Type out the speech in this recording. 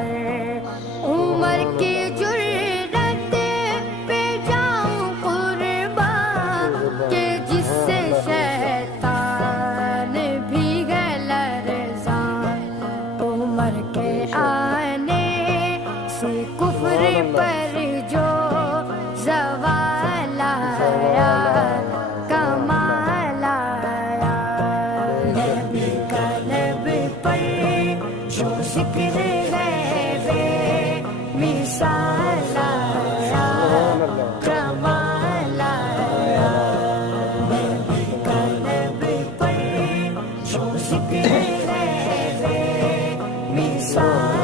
پر عمر کی جرت پہ جاؤں قربان کہ جس سے شیطان بھی ہے لرزان عمر کے آنے سے کفر پر جو زوال آیا کمال آیا نبی کا لب پر جو ذکر ہے بے مثال آیا کمال آیا نبی کا لب پر جو ذکر ہے بے مثال